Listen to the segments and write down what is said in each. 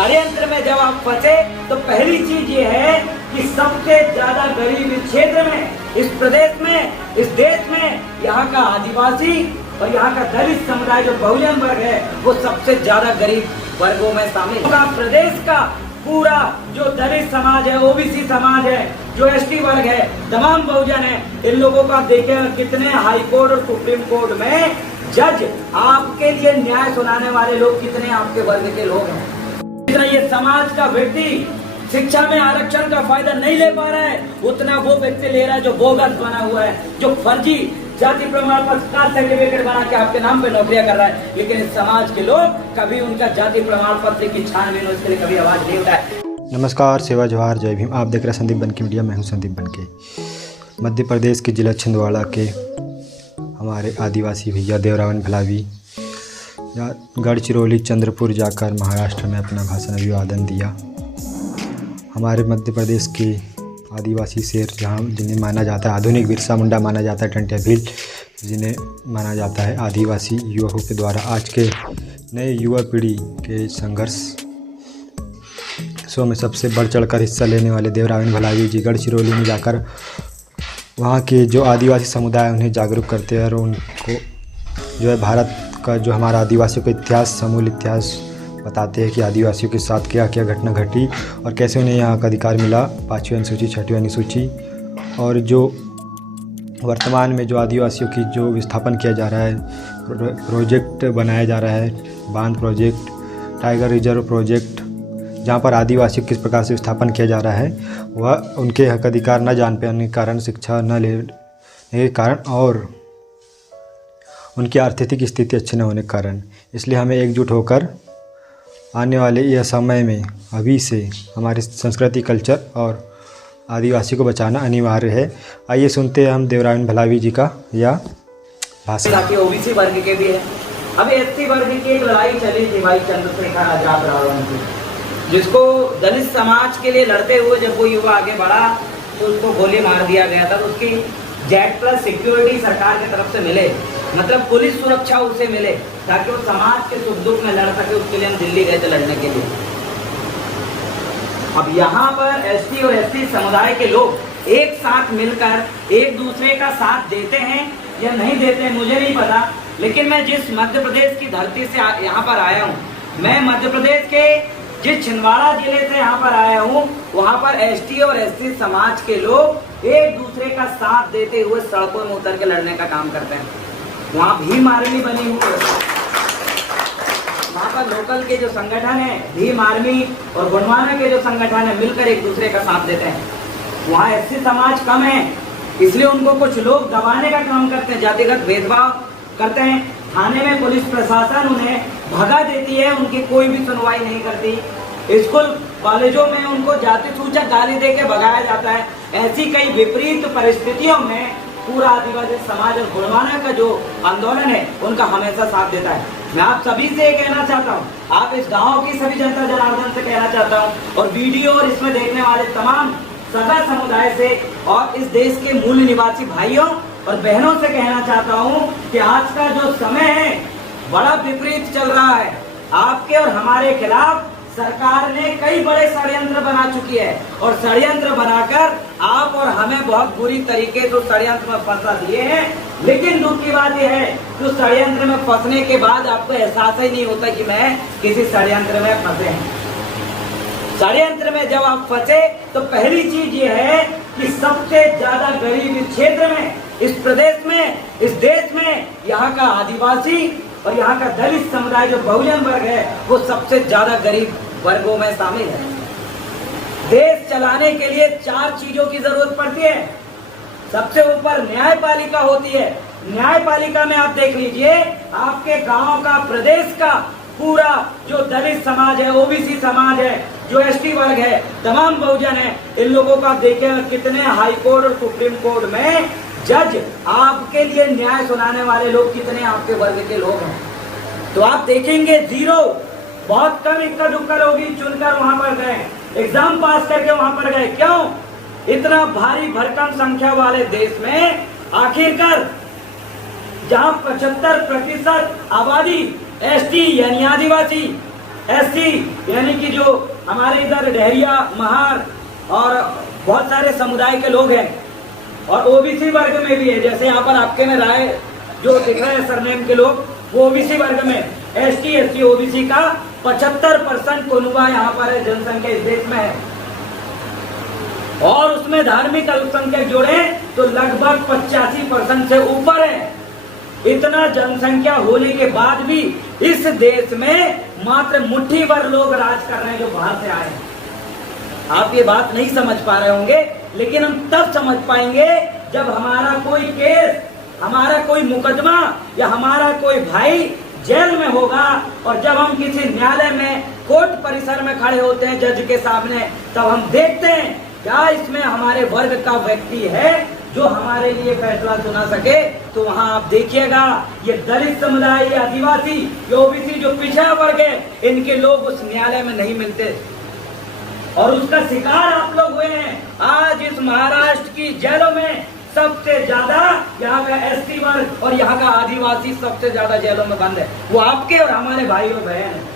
षड्यंत्र में जब आप फंसे तो पहली चीज ये है कि सबसे ज्यादा गरीब इस क्षेत्र में, इस प्रदेश में, इस देश में यहाँ का आदिवासी और यहाँ का दलित समुदाय जो बहुजन वर्ग है वो सबसे ज्यादा गरीब वर्गों में शामिल है। प्रदेश का पूरा जो दलित समाज है, ओबीसी समाज है, जो एसटी वर्ग है, तमाम बहुजन है, इन लोगों का देखें कितने हाई कोर्ट और सुप्रीम कोर्ट में जज आपके लिए न्याय सुनाने वाले लोग कितने आपके वर्ग के लोग हैं। जितना ये समाज का व्यक्ति शिक्षा में आरक्षण का फायदा नहीं ले पा रहा है उतना वो व्यक्ति ले रहा है जो बोगस बना हुआ है, जो फर्जी जाति प्रमाण पत्र कास्ट सर्टिफिकेट बना के आपके नाम पे नौकरियां कर रहा है। लेकिन इस समाज के लोग कभी उनका जाति प्रमाण पत्र की छानबीन उसके लिए कभी आवाज नहीं उठाए। नमस्कार, सेवा जोहार, जय भीम। आप देख रहे हैं संदीप बनके मीडिया। मैं हूं संदीप बनके। मध्य प्रदेश के जिला छिंदवाड़ा के हमारे आदिवासी भैया देवरावन भलावी गढ़चिरौली चंद्रपुर जाकर महाराष्ट्र में अपना भाषण अभिवादन दिया। हमारे मध्य प्रदेश के आदिवासी शेर जिन्हें माना जाता है आधुनिक बिरसा मुंडा माना जाता है, टंट्या भील जिन्हें माना जाता है आदिवासी युवकों के द्वारा आज के नए युवा पीढ़ी के संघर्ष शो में सबसे बढ़ चढ़कर हिस्सा लेने वाले देवरावन भलावी जी गढ़चिरौली में जाकर वहाँ के जो आदिवासी समुदाय उन्हें जागरूक करते हैं और उनको जो है भारत का जो हमारा आदिवासियों का इतिहास, समूल इतिहास बताते हैं कि आदिवासियों के साथ क्या क्या घटना घटी और कैसे उन्हें यहाँ का अधिकार मिला, 5वीं अनुसूची, 6वीं अनुसूची। और जो वर्तमान में जो आदिवासियों की जो विस्थापन किया जा रहा है, प्रोजेक्ट बनाया जा रहा है, बांध प्रोजेक्ट, टाइगर रिजर्व प्रोजेक्ट, जहाँ पर आदिवासियों किस प्रकार से विस्थापन किया जा रहा है, वह उनके हक अधिकार न जान पाने के कारण, शिक्षा न लेने के कारण और उनकी आर्थिक स्थिति अच्छी न होने के कारण। इसलिए हमें एकजुट होकर आने वाले यह समय में अभी से हमारी संस्कृति, कल्चर और आदिवासी को बचाना अनिवार्य है। आइए सुनते हैं हम देवरावन भलावी जी का यह भाषण। ओबीसी वर्ग के भी है। अभी एसटी वर्ग की एक लड़ाई चली थी भाई चंद्रशेखर आजाद रावण की, जिसको दलित समाज के लिए लड़ते हुए जब वो युवा आगे बढ़ा तो उसको गोली मार दिया गया था। तो उसकी जेट प्लस सिक्योरिटी सरकार की तरफ से मिले, मतलब पुलिस सुरक्षा उसे मिले ताकि वो समाज के सुख दुख में लड़ सके। उसके लिए हम दिल्ली गए थे लड़ने के लिए। अब यहाँ पर एसटी और एसटी समुदाय के लोग एक साथ मिलकर एक दूसरे का साथ देते हैं या नहीं देते हैं मुझे नहीं पता, लेकिन मैं जिस मध्य प्रदेश की धरती से यहाँ पर आया हूँ, मैं मध्य प्रदेश के जिस छिंदवाड़ा जिले से यहाँ पर आया हूँ, वहाँ पर एसटी और एसटी समाज के लोग एक दूसरे का साथ देते हुए सड़कों में उतर के लड़ने का काम करते हैं। वहाँ भीम आर्मी बनी हुई है, वहाँ पर लोकल के जो संगठन है भीम आर्मी और गोंडवाना के जो संगठन है मिलकर एक दूसरे का साथ देते हैं। वहाँ एससी समाज कम है इसलिए उनको कुछ लोग दबाने का काम करते हैं, जातिगत भेदभाव करते हैं। थाने में पुलिस प्रशासन उन्हें भगा देती है, उनकी कोई भी सुनवाई नहीं करती। स्कूल कॉलेजों में उनको जाति सूचक गाली दे के भगाया जाता है। ऐसी कई विपरीत परिस्थितियों में पूरा आदिवासी समाज और गोंडवाना का जो आंदोलन है उनका हमेशा साथ देता है। मैं आप सभी से ये कहना चाहता हूँ, आप इस गांव की सभी जनता जनार्दन से कहना चाहता हूँ और वीडियो और इसमें देखने वाले तमाम सदा समुदाय से और इस देश के मूल निवासी भाइयों और बहनों से कहना चाहता हूँ कि आज का जो समय है बड़ा विपरीत चल रहा है। आपके और हमारे खिलाफ सरकार ने कई बड़े षड्यंत्र बना चुकी है और षड्यंत्र बनाकर आप और हमें बहुत बुरी तरीके से षड्यंत्र में फंसा दिए हैं। लेकिन दुख की बात यह है कि षड्यंत्र में फंसने के बाद आपको एहसास ही नहीं होता कि मैं किसी षड्यंत्र में फंसे हैं। षड्यंत्र में जब आप फंसे तो पहली चीज ये है कि सबसे ज्यादा गरीब इस क्षेत्र में, इस प्रदेश में, इस देश में यहाँ का आदिवासी और यहाँ का दलित समुदाय जो बहुजन वर्ग है वो सबसे ज्यादा गरीब वर्गों में शामिल है। देश चलाने के लिए 4 चीजों की जरूरत पड़ती है। सबसे ऊपर न्यायपालिका होती है। न्यायपालिका में आप देख लीजिए आपके गांव का, प्रदेश का पूरा जो दलित समाज है, ओबीसी समाज है, जो एसटी वर्ग है, तमाम बहुजन है, इन लोगों का देखें कितने हाई कोर्ट और सुप्रीम कोर्ट में जज आपके लिए न्याय सुनाने वाले लोग कितने आपके वर्ग के लोग हैं। तो आप देखेंगे जीरो, बहुत कम इक्का दुक्का लोग ही चुनकर वहां पर गए, एग्जाम पास करके वहां पर गए। क्यों? इतना भारी भरकम संख्या वाले देश में आखिरकार जहां 75% आबादी एसटी यानी आदिवासी एससी यानी कि जो हमारे इधर डहरिया, महार और बहुत सारे समुदाय के लोग हैं, और ओबीसी वर्ग में भी है, जैसे यहाँ पर आपके में राय जो दिख रहे हैं सरनेम के लोग, वो ओबीसी वर्ग में, एसटी एससी ओबीसी का 75% कोनुबा यहाँ पर है, जनसंख्या इस देश में है। और उसमें धार्मिक अल्पसंख्यक जोड़े तो लगभग 85% से ऊपर है। इतना जनसंख्या होने के बाद भी इस देश में मात्र मुट्ठी भर लोग राज कर रहे हैं जो बाहर से आए हैं। आप ये बात नहीं समझ पा रहे होंगे, लेकिन हम तब समझ पाएंगे जब हमारा कोई केस, हमारा कोई मुकदमा या हमारा कोई भाई जेल में होगा, और जब हम किसी न्यायालय में कोर्ट परिसर में खड़े होते हैं जज के सामने, तब हम देखते हैं क्या इसमें हमारे वर्ग का व्यक्ति है जो हमारे लिए फैसला सुना सके। तो वहां आप देखिएगा ये दलित समुदाय, ये आदिवासी, ये ओबीसी जो पिछड़ा वर्ग है, इनके लोग उस न्यायालय में नहीं मिलते, और उसका शिकार आप लोग हुए हैं। आज इस महाराष्ट्र की जेलों में सबसे ज्यादा यहाँ का एसटी वर्ग और यहाँ का आदिवासी सबसे ज्यादा जेलों में बंद है, वो आपके और हमारे भाई और बहन है।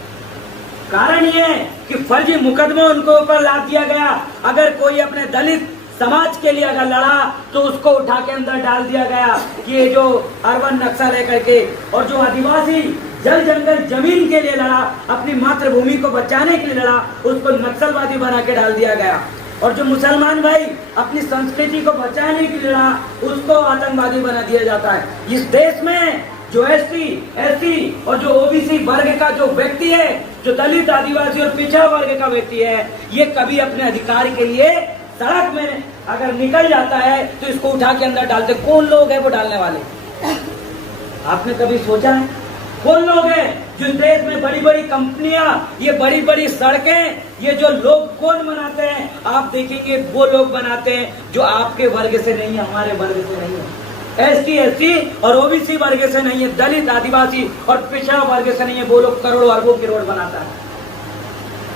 कारण ये है कि फर्जी मुकदमा उनको ऊपर लाद दिया गया। अगर कोई अपने दलित समाज के लिए अगर लड़ा तो उसको उठा के अंदर डाल दिया गया कि ये जो अर्बन नक्सल है करके, और जो आदिवासी जल जंगल जमीन के लिए लड़ा, अपनी मातृभूमि को बचाने के लिए लड़ा, उसको नक्सलवादी बना के डाल दिया गया। और जो मुसलमान भाई अपनी संस्कृति को बचाने के लिए लड़ा, उसको आतंकवादी बना दिया जाता है। इस देश में जो एसटी और जो ओबीसी वर्ग का जो व्यक्ति है, जो दलित, आदिवासी और पिछड़ा वर्ग का व्यक्ति है, ये कभी अपने अधिकार के लिए सड़क में अगर निकल जाता है तो इसको उठा के अंदर डालते। कौन लोग हैं वो डालने वाले? आपने कभी सोचा है कौन लोग हैं? जिस देश में बड़ी बड़ी कंपनियां, ये बड़ी बड़ी सड़कें, ये जो लोग कौन बनाते हैं? आप देखेंगे वो लोग बनाते हैं जो आपके वर्ग से नहीं है, हमारे वर्ग से नहीं है, एसटी एससी और ओबीसी वर्ग से नहीं है, दलित, आदिवासी और पिछड़ा वर्ग से नहीं है। वो लोग करोड़ों अरबों की रोड बनाता है।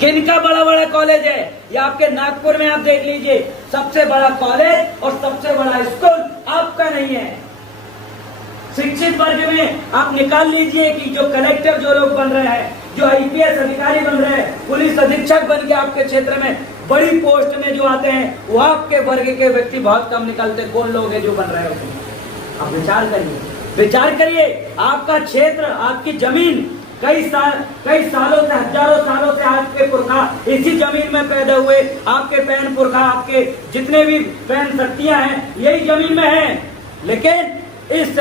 किनका बड़ा बड़ा कॉलेज है? ये आपके नागपुर में आप देख लीजिए, सबसे बड़ा कॉलेज और सबसे बड़ा स्कूल आपका नहीं है। शिक्षित वर्ग में आप निकाल लीजिए कि जो कलेक्टर जो लोग बन रहे हैं, जो आईपीएस अधिकारी बन रहे हैं, पुलिस अधीक्षक बन के आपके क्षेत्र में बड़ी पोस्ट में जो आते हैं, वो आपके वर्ग के व्यक्ति बहुत कम निकलते। कौन लोग हैं जो बन रहे हैं? आप विचार करिए। आपका क्षेत्र, आपकी जमीन कई सालों से, हजारों सालों से आपके पुरखा इसी जमीन में पैदा हुए, आपके पैन पुरखा, आपके जितने भी पैन शक्तियां हैं यही जमीन में हैं। लेकिन इस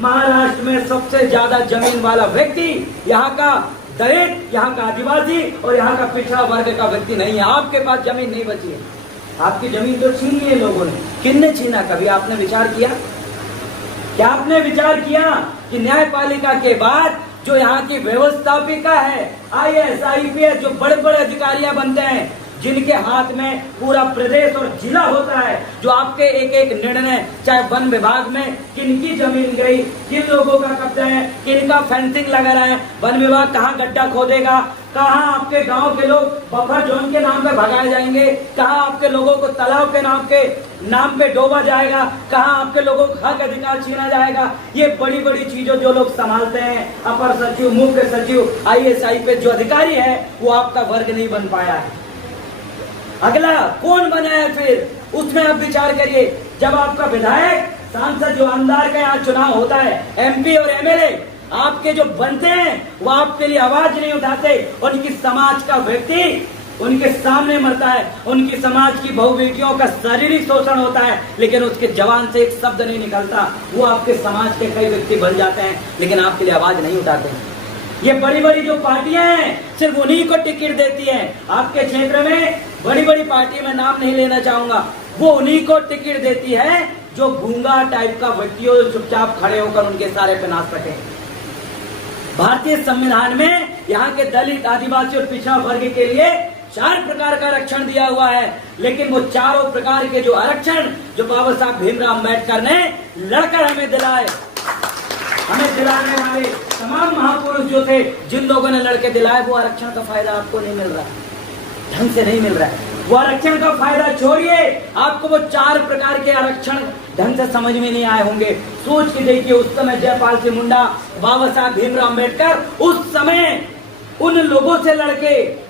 महाराष्ट्र में सबसे ज्यादा जमीन वाला व्यक्ति यहाँ का दलित, यहाँ का आदिवासी और यहाँ का पिछड़ा वर्ग का व्यक्ति नहीं है। आपके पास जमीन नहीं बची है, आपकी जमीन तो छीन ली है लोगों ने। किसने छीना? कभी आपने विचार किया? क्या आपने विचार किया कि न्यायपालिका के बाद जो यहाँ की व्यवस्थापिका है, आईएएस, आईपीएस, जो बड़े बड़े अधिकारियां बनते हैं, जिनके हाथ में पूरा प्रदेश और जिला होता है, जो आपके एक एक निर्णय, चाहे वन विभाग में किनकी जमीन गई, किन लोगों का कब्जा है, किनका फेंसिंग लगा रहा है, वन विभाग कहाँ गड्ढा खोदेगा, कहाँ आपके गांव के लोग बफर जोन के नाम पे भगाए जाएंगे, कहाँ आपके लोगों को तालाब के नाम पे डोबा जाएगा, कहाँ आपके लोगों को हक अधिकार छीना जाएगा। ये बड़ी बड़ी चीजों जो लोग संभालते हैं, अपर सचिव, मुख्य सचिव, आईएएस, आईपीएस जो अधिकारी है, वो आपका वर्ग नहीं बन पाया है। अगला कौन बना है फिर? उसमें आप विचार करिए। जब आपका विधायक, सांसद, जो आमदार का यहाँ चुनाव होता है, एमपी और एमएलए आपके जो बनते हैं, वो आपके लिए आवाज नहीं उठाते। उनकी समाज का व्यक्ति उनके सामने मरता है, उनकी समाज की बहु बेटियों का शारीरिक शोषण होता है, लेकिन उसके जवान से एक शब्द नहीं निकलता। वो आपके समाज के कई व्यक्ति बन जाते हैं, लेकिन आपके लिए आवाज नहीं उठाते। ये बड़ी बड़ी जो पार्टियां हैं, सिर्फ उन्हीं को टिकट देती हैं। आपके क्षेत्र में बड़ी बड़ी पार्टी में नाम नहीं लेना चाहूंगा, वो उन्हीं को टिकट देती है जो गूंगा टाइप का व्यक्ति हो, चुपचाप खड़े होकर उनके सारे पे नाच सके। भारतीय संविधान में यहाँ के दलित, आदिवासी और पिछड़ा वर्ग के लिए 4 प्रकार का आरक्षण दिया हुआ है, लेकिन वो चारों प्रकार के जो आरक्षण जो बाबा साहब भीमराव अम्बेडकर ने लड़कर हमें दिलाए, हमें दिलाने वाले तमाम महापुरुष जो थे, जिन लोगों ने लड़के दिलाए, वो आरक्षण का फायदा आपको नहीं मिल रहा, ढंग से नहीं मिल रहा है। वो आरक्षण का फायदा छोड़िए, आपको वो 4 प्रकार के आरक्षण ढंग से समझ में नहीं आए होंगे। सोच के देखिए, उस समय जयपाल सिंह मुंडा, बाबा साहब भीमराव अम्बेडकर उस समय उन लोगों से लड़के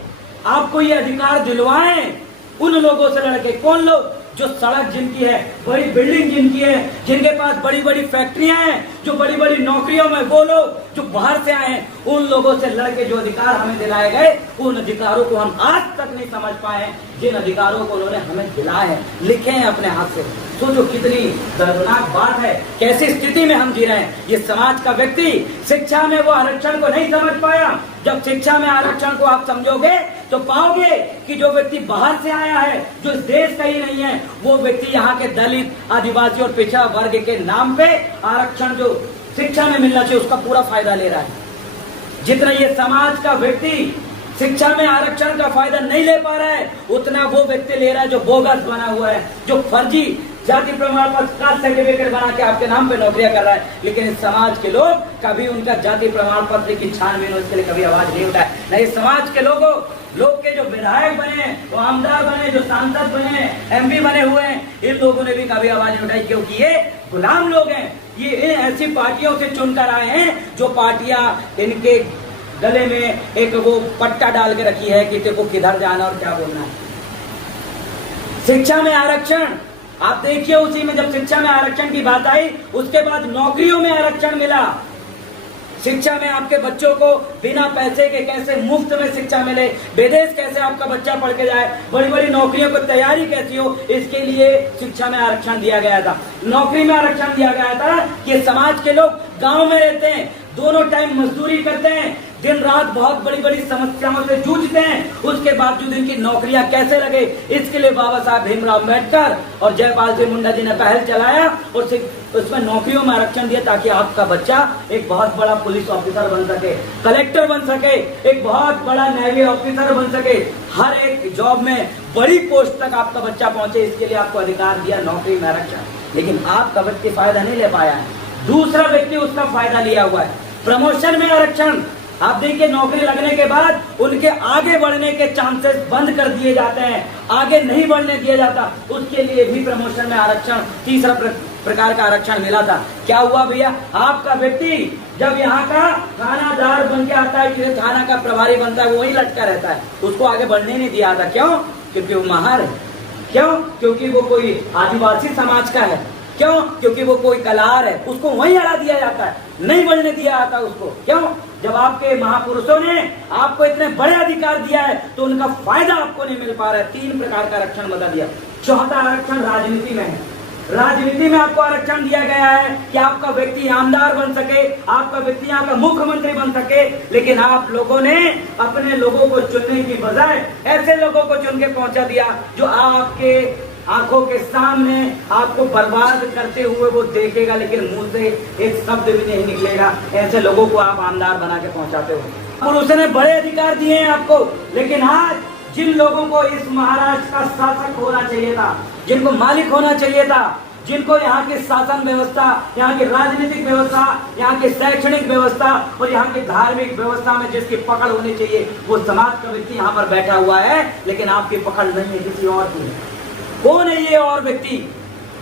आपको ये अधिकार दिलवाएं, उन लोगों से लड़के। कौन लोग? जो सड़क जिनकी है, बड़ी बिल्डिंग जिनकी है, जिनके पास बड़ी बड़ी फैक्ट्रियां हैं, जो बड़ी बड़ी नौकरियों में, वो लोग जो बाहर से आए हैं, उन लोगों से लड़के जो अधिकार हमें दिलाए गए, उन अधिकारों को हम आज तक नहीं समझ पाए, जिन अधिकारों को उन्होंने हमें दिलाए हैं, लिखे हैं अपने हाथ से। सोचो कितनी दर्दनाक बात है, कैसी स्थिति में हम जी रहे हैं। ये समाज का व्यक्ति शिक्षा में वो आरक्षण को नहीं समझ पाया। जब शिक्षा में आरक्षण को आप समझोगे तो पाओगे कि जो व्यक्ति बाहर से आया है, जो इस देश का ही नहीं है, वो व्यक्ति यहाँ के दलित, आदिवासी और पिछड़ा वर्ग के नाम पे आरक्षण जो शिक्षा में मिलना चाहिए उसका पूरा फायदा ले रहा है। जितना ये समाज का व्यक्ति शिक्षा में आरक्षण का फायदा नहीं ले पा रहा है, उतना वो व्यक्ति ले रहा है जो बोगस बना हुआ है, जो फर्जी जाति प्रमाण पत्र, कास्ट सर्टिफिकेट बना के आपके नाम पे नौकरियां कर रहा है। लेकिन इस समाज के लोग कभी उनका जाति प्रमाण पत्र की छानबीन उसके लिए कभी आवाज नहीं उठाए। नहीं, समाज के लोग के जो विधायक बने, वो आमदार बने, जो सांसद बने, एमपी बने हुए हैं, इन लोगों ने भी कभी आवाज नहीं उठाई, क्योंकि ये गुलाम लोग हैं। ये ऐसी पार्टियों से चुनकर आए हैं जो पार्टियां इनके गले में एक वो पट्टा डाल के रखी है कि तेको किधर जाना और क्या बोलना है। शिक्षा में आरक्षण आप देखिए, उसी में जब शिक्षा में आरक्षण की बात आई, उसके बाद नौकरियों में आरक्षण मिला। शिक्षा में आपके बच्चों को बिना पैसे के कैसे मुफ्त में शिक्षा मिले, विदेश कैसे आपका बच्चा पढ़ के जाए, बड़ी बड़ी नौकरियों की तैयारी कैसी हो, इसके लिए शिक्षा में आरक्षण दिया गया था। नौकरी में आरक्षण दिया गया था कि समाज के लोग गांव में रहते हैं, दोनों टाइम मजदूरी करते हैं, दिन रात बहुत बड़ी बड़ी समस्याओं से जूझते हैं, उसके बावजूद इनकी नौकरियां कैसे लगे, इसके लिए बाबा साहब भीमराव अम्बेडकर और जयपाल सिंह मुंडा जी ने पहल चलाया और उसमें नौकरियों में आरक्षण दिया, ताकि आपका बच्चा एक बहुत बड़ा पुलिस ऑफिसर बन सके, कलेक्टर बन सके, एक बहुत बड़ा नेवी ऑफिसर बन सके, हर एक जॉब में बड़ी पोस्ट तक आपका बच्चा पहुंचे। इसके लिए आपको अधिकार दिया नौकरी में आरक्षण। लेकिन आपका व्यक्ति फायदा नहीं ले पाया है, दूसरा व्यक्ति उसका फायदा लिया हुआ है। प्रमोशन में आरक्षण आप देखिए, नौकरी लगने के बाद उनके आगे बढ़ने के चांसेस बंद कर दिए जाते हैं, आगे नहीं बढ़ने दिया जाता। उसके लिए भी प्रमोशन में आरक्षण, तीसरा प्रकार का आरक्षण मिला था। क्या हुआ भैया, आपका व्यक्ति जब यहाँ का थानादार बन के आता है, किसी थाना का प्रभारी बनता है, वो वही लटका रहता है, उसको आगे बढ़ने नहीं दिया जाता। क्यों? क्योंकि वो महार है। क्यों? क्योंकि वो कोई आदिवासी समाज का है। क्यों? क्योंकि वो कोई कलार है, उसको वहीं हरा दिया जाता है, नहीं बढ़ने दिया जाता उसको। क्यों? जब आपके महापुरुषों ने आपको इतने बड़े अधिकार दिया है तो उनका फायदा आपको नहीं मिल पा रहा है। 3 प्रकार का आरक्षण बता दिया। चौथा आरक्षण राजनीति में है। राजनीति में आपको आरक्षण दिया गया है कि आपका व्यक्ति आमदार बन सके, आपका व्यक्ति यहाँ का मुख्यमंत्री बन सके। लेकिन आप लोगों ने अपने लोगों को चुनने की बजाय ऐसे लोगों को चुन के पहुंचा दिया जो आपके आंखों के सामने आपको बर्बाद करते हुए वो देखेगा, लेकिन मुंह से एक शब्द भी नहीं निकलेगा। ऐसे लोगों को आप आमदार बना के पहुंचाते हो। और उसने बड़े अधिकार दिए हैं आपको, लेकिन आज जिन लोगों को इस महाराष्ट्र का शासक होना चाहिए था, जिनको मालिक होना चाहिए था, जिनको यहाँ की शासन व्यवस्था, यहाँ की राजनीतिक व्यवस्था, यहाँ की शैक्षणिक व्यवस्था और यहाँ की धार्मिक व्यवस्था में जिसकी पकड़ होनी चाहिए, वो समाज का व्यक्ति यहाँ पर बैठा हुआ है, लेकिन आपकी पकड़ नहीं है, किसी और की है। कौन है ये और व्यक्ति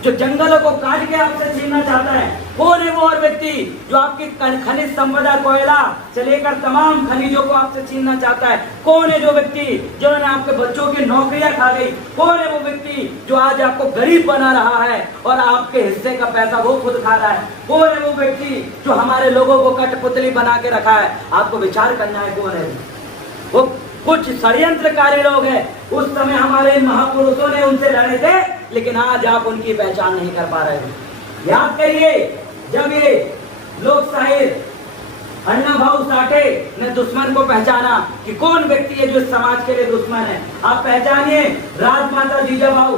जो जंगलों को काट के आपसे छीनना चाहता है? कौन है वो और व्यक्ति जो आपकी खनिज संपदा, कोयला से लेकर तमाम खनिजों को आपसे छीनना चाहता है? कौन है जो व्यक्ति जिन्होंने आपके बच्चों की नौकरियां खा गई? कौन है वो व्यक्ति जो आज आपको गरीब बना रहा है और आपके हिस्से का पैसा वो खुद खा रहा है? कौन है वो व्यक्ति जो हमारे लोगों को कठपुतली बना के रखा है? आपको विचार करना है कौन है वो। कुछ षड्यंत्रकारी लोग हैं, उस समय हमारे महापुरुषों ने उनसे लड़े थे, लेकिन आज आप उनकी पहचान नहीं कर पा रहे हैं। याद करिए, जब ये लोक शाहीर अन्ना भाऊ साठे ने दुश्मन को पहचाना कि कौन व्यक्ति है जो समाज के लिए दुश्मन है, आप पहचानिए। राजमाता जीजाऊ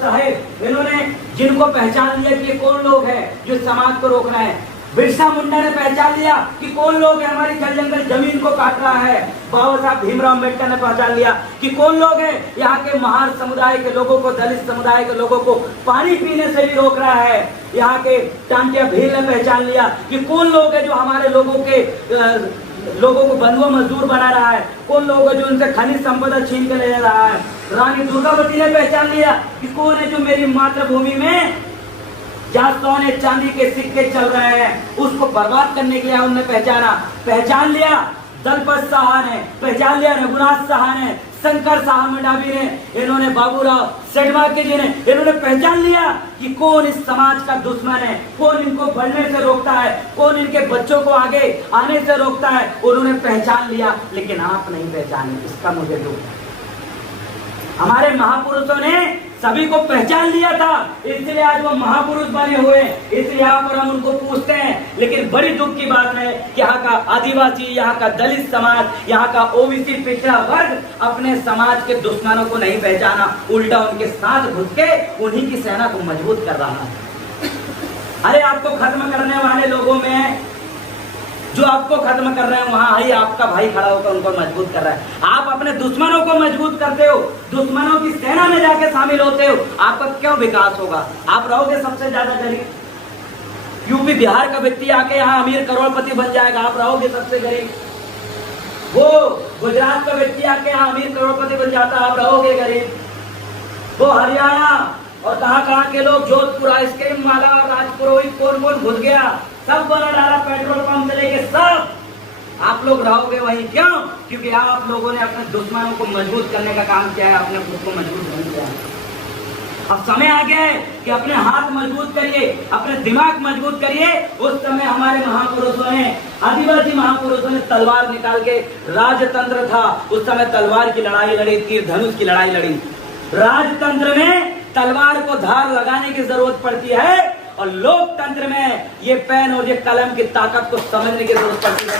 साहेब, इन्होंने जिनको पहचान लिया कि ये कौन लोग हैं जो समाज को रोक रहे हैं। बिरसा मुंडा ने पहचान लिया कि कौन लोग है हमारी जल जंगल जमीन को काट रहा है। बाबा साहब भीमराव अम्बेडकर ने पहचान लिया कि कौन लोग हैं यहाँ के महार समुदाय के लोगों को, दलित समुदाय के लोगों को पानी पीने से भी रोक रहा है। यहाँ के टांटिया भील ने पहचान लिया कि कौन लोग है जो हमारे लोगों को बंधुआ मजदूर बना रहा है, कौन लोग है जो उनसे खनिज संपदा छीन के ले जा रहा है। रानी दुर्गावती ने पहचान लिया कि कौन है जो मेरी मातृभूमि में जहाँ सोने चांदी के सिक्के चल रहे हैं, उसको बर्बाद करने के लिए उन्होंने पहचान लिया दलपत साहा ने, पहचान लिया रघुनाथ साहा ने, शंकर साहा मंडावी ने, इन्होंने बाबूराव सेठवाके जी ने, इन्होंने पहचान लिया कि कौन इस समाज का दुश्मन है, कौन इनको बढ़ने से रोकता है, कौन इनके बच्चों को आगे आने से रोकता है, उन्होंने पहचान लिया। लेकिन आप नहीं पहचाने, इसका मुझे दुख है। हमारे महापुरुषों ने सभी को पहचान लिया था, इसलिए आज वो महापुरुष बने हुए, इसलिए यहाँ पर हम उनको पूछते हैं। लेकिन बड़ी दुख की बात है कि यहाँ का आदिवासी, यहाँ का दलित समाज, यहाँ का ओबीसी पिछड़ा वर्ग अपने समाज के दुश्मनों को नहीं पहचाना, उल्टा उनके साथ घुस के उन्हीं की सेना को मजबूत कर रहा है। अरे आपको खत्म करने वाले लोगों में जो आपको खत्म कर रहे हैं, वहां ही आपका भाई खड़ा होकर उनको मजबूत कर रहा है। आप अपने दुश्मनों को मजबूत करते हो, दुश्मनों की सेना में जाके शामिल होते हो, आपका क्यों विकास होगा? आप रहोगे सबसे ज्यादा गरीब। यूपी बिहार का व्यक्ति आके यहाँ अमीर करोड़पति बन जाएगा, आप रहोगे सबसे गरीब। वो गुजरात का व्यक्ति आके यहाँ अमीर करोड़पति बन जाता, आप रहोगे गरीब। वो हरियाणा और कहाँ के लोग, जोधपुर आइसक्रीम वाला, राजपुरोहित, कौन घुस गया, सब बना डाला, पेट्रोल पंप से लेके सब, आप लोग रहोगे वहीं। क्यों? क्योंकि आप लोगों ने अपने दुश्मनों को मजबूत करने का काम किया है, अपने खुद को मजबूत नहीं किया। अब समय आ गया है कि अपने हाथ मजबूत करिए, अपने दिमाग मजबूत करिए। उस समय हमारे महापुरुषों ने, आदिवासी महापुरुषों ने तलवार निकाल के, राजतंत्र था उस समय, तलवार की लड़ाई लड़ी, तीर धनुष की लड़ाई लड़ी। राजतंत्र में तलवार को धार लगाने की जरूरत पड़ती है, और लोकतंत्र में ये पेन और ये कलम की ताकत को समझने की जरूरत पड़ती है।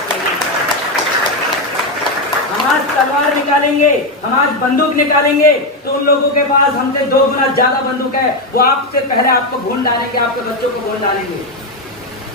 हम आज तलवार निकालेंगे, हम आज बंदूक निकालेंगे, तो उन लोगों के पास हमसे 2 गुना ज्यादा बंदूक है, वो आपसे पहले आपको भून डालेंगे, आपके बच्चों को भून डालेंगे।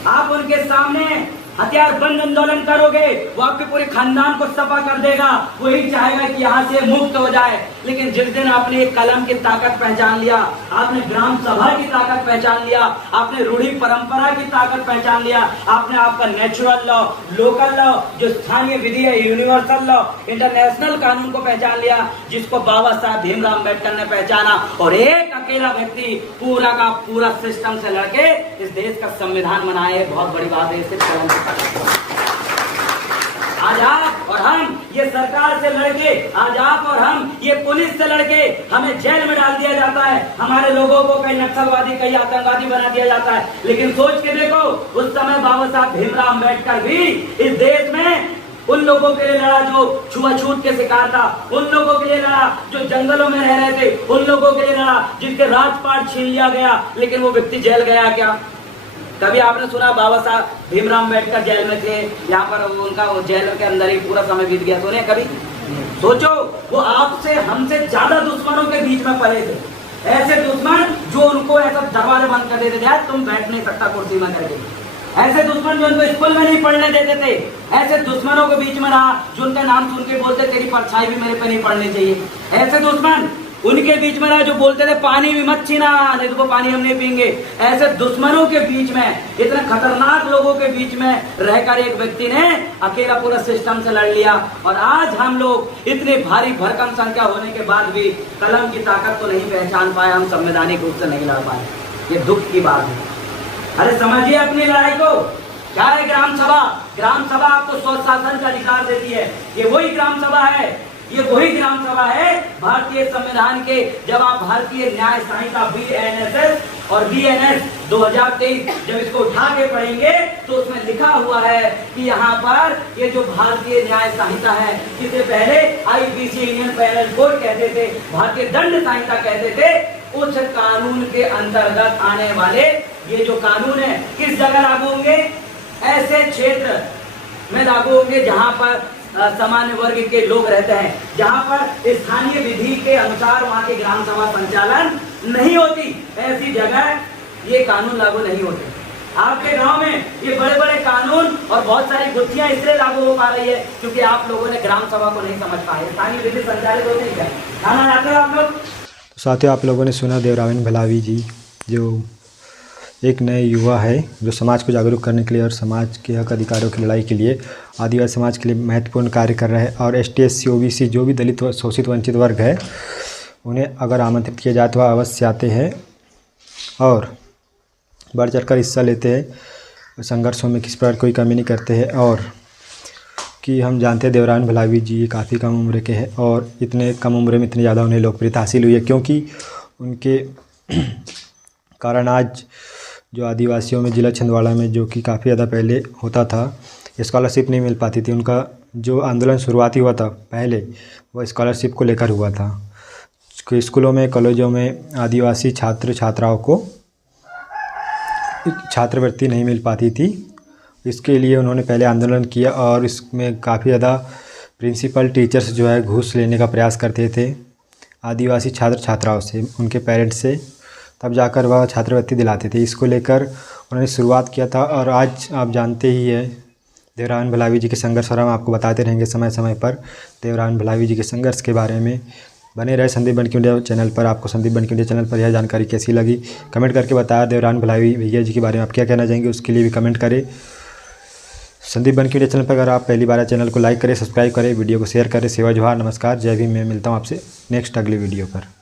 आप उनके सामने हथियार बंद आंदोलन करोगे, वो आपके पूरे खानदान को सफा कर देगा, वही चाहेगा कि यहाँ से मुक्त हो जाए। लेकिन जिस दिन आपने एक कलम की ताकत पहचान लिया, आपने ग्राम सभा की ताकत पहचान लिया, आपने रूढ़ी परंपरा की ताकत पहचान लिया, आपने आपका नेचुरल लॉ, लोकल लॉ, जो स्थानीय विधि है, यूनिवर्सल लॉ, इंटरनेशनल कानून को पहचान लिया, जिसको बाबा साहब भीमराव अम्बेडकर ने पहचाना, और एक अकेला व्यक्ति पूरा का पूरा सिस्टम से लड़के इस देश का संविधान बनाए, बहुत बड़ी बात है। इससे आज आप और हम ये सरकार से लड़के, आज आप और हम ये पुलिस से लड़के, हमें जेल में डाल दिया जाता है, हमारे लोगों को कई नक्सलवादी, कई आतंकवादी बना दिया जाता है। लेकिन सोच के देखो, उस समय बाबा साहब भीमराव अम्बेडकर भी इस देश में उन लोगों के लिए लड़ा जो छुआछूत के शिकार था, उन लोगों के लिए लड़ा जो जंगलों में रह रहे थे, उन लोगों के लिए लड़ा जिसके राजपाट छीन लिया गया। लेकिन वो व्यक्ति जेल गया क्या? कभी आपने सुना बाबा साहब भीमराव अम्बेडकर जेल में थे, यहाँ पर उनका वो जेल के अंदर ही पूरा समय बीत गया? सुने कभी? सोचो, वो आपसे हमसे ज्यादा दुश्मनों के बीच में पड़े थे, ऐसे दुश्मन जो उनको ऐसा दरवाजे बंद कर देते थे, तुम बैठ नहीं सकता कुर्सी में करके, ऐसे दुश्मन जो उनको स्कूल में नहीं पढ़ने देते थे, ऐसे दुश्मनों के बीच में रहा जो उनका नाम सुन के बोलते तेरी परछाई भी मेरे पे नहीं पड़नी चाहिए, ऐसे दुश्मन उनके बीच में रहा जो बोलते थे पानी भी मत छीना, नहीं तो वो पानी हम नहीं पीएंगे। ऐसे दुश्मनों के बीच में, इतने खतरनाक लोगों के बीच में रहकर एक व्यक्ति ने अकेला पूरा सिस्टम से लड़ लिया। और आज हम लोग इतनी भारी भरकम संख्या होने के बाद भी कलम की ताकत को नहीं पहचान पाए, हम संवैधानिक रूप से नहीं लड़ पाए। ये दुख की बात है। अरे समझिए अपनी लड़ाई को। क्या है ग्राम सभा? ग्राम सभा आपको स्वशासन का अधिकार देती है। ये वही ग्राम सभा है, ये वही ग्राम सभा है भारतीय संविधान के, जब आप भारतीय न्याय संहिता BNSS और BNS 2023 जब इसको उठा के पढ़ेंगे तो उसमें लिखा हुआ है कि यहाँ पर ये जो भारतीय न्याय संहिता है, इससे पहले IPC इंडियन पेनल कोड कहते थे, भारतीय दंड संहिता कहते थे, उस कानून के अंतर्गत आने वाले ये जो कानून है किस जगह लागू होंगे? ऐसे क्षेत्र में लागू होंगे जहाँ पर सामान्य वर्ग के लोग रहते हैं, जहाँ पर स्थानीय विधि के अनुसार वहाँ के ग्राम सभा संचालन नहीं होती, ऐसी जगह ये कानून लागू नहीं होते। आपके गांव में ये बड़े बड़े कानून और बहुत सारी गुत्थियां इसलिए लागू हो पा रही है क्योंकि आप लोगों ने ग्राम सभा को नहीं समझ पाए। स्थानीय विधि संचालित होते हैं क्या? खाना आते हैं आप लोग? तो साथियों, आप लोगों ने सुना देवरावन भलावी जी जो एक नए युवा है जो समाज को जागरूक करने के लिए और समाज के हक अधिकारों की लड़ाई के लिए आदिवासी समाज के लिए महत्वपूर्ण कार्य कर रहे हैं। और ST SC OBC जो भी दलित शोषित वंचित वर्ग है उन्हें अगर आमंत्रित किया जाए तो वह अवश्य आते हैं। और बढ़ चढ़कर हिस्सा लेते हैं संघर्षों में, किस प्रकार कोई कमी नहीं करते हैं। और कि हम जानते हैं देवरान भलावी जी काफ़ी कम उम्र के हैं और इतने कम उम्र में इतनी ज़्यादा उन्हें लोकप्रियता हासिल हुई है, क्योंकि उनके कारण आज जो आदिवासियों में ज़िला छिंदवाड़ा में, जो कि काफ़ी ज़्यादा पहले होता था, स्कॉलरशिप नहीं मिल पाती थी। उनका जो आंदोलन शुरुआती हुआ था पहले, वो स्कॉलरशिप को लेकर हुआ था कि स्कूलों में, कॉलेजों में आदिवासी छात्र छात्राओं को छात्रवृत्ति नहीं मिल पाती थी। इसके लिए उन्होंने पहले आंदोलन किया और इसमें काफ़ी ज़्यादा प्रिंसिपल, टीचर्स जो है घूस लेने का प्रयास करते थे आदिवासी छात्र छात्राओं से, उनके पेरेंट्स से, तब जाकर वह छात्रवृत्ति दिलाते थे। इसको लेकर उन्होंने शुरुआत किया था और आज आप जानते ही है देवरान भलावी जी के संघर्ष, और हम आपको बताते रहेंगे समय समय पर देवरान भलावी जी के संघर्ष के बारे में। बने रहे संदीप बनकी मीडिया चैनल पर। आपको संदीप बनकी मीडिया चैनल पर यह जानकारी कैसी लगी कमेंट करके बताया। देवरान भलावी भैया जी के बारे में आप क्या कहना चाहेंगे, उसके लिए भी कमेंट करें। संदीप बनकी मीडिया चैनल पर अगर आप पहली बार चैनल को लाइक करें, सब्सक्राइब करें, वीडियो को शेयर करें। सेवा जोहार, नमस्कार, जय भीम। मैं मिलता हूँ आपसे नेक्स्ट अगली वीडियो पर।